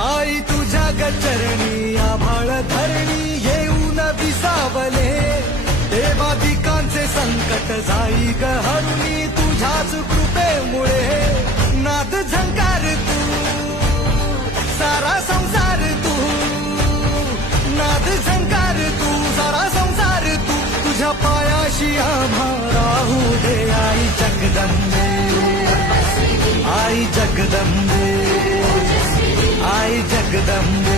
आई तुझ्या गचरणी आभाळ धरणी येऊन विसावले, देवादिकांचे संकट जाई ग हरुणी तुझ्याच कृपेमुळे. नाद झंकार तू सारा संसार तू, नाद झंकार तू सारा संसार तू, तुझ्या पायाशी आम्हा राहू दे आई जगदंबे. आई जगदंबे, आई जगदंबे.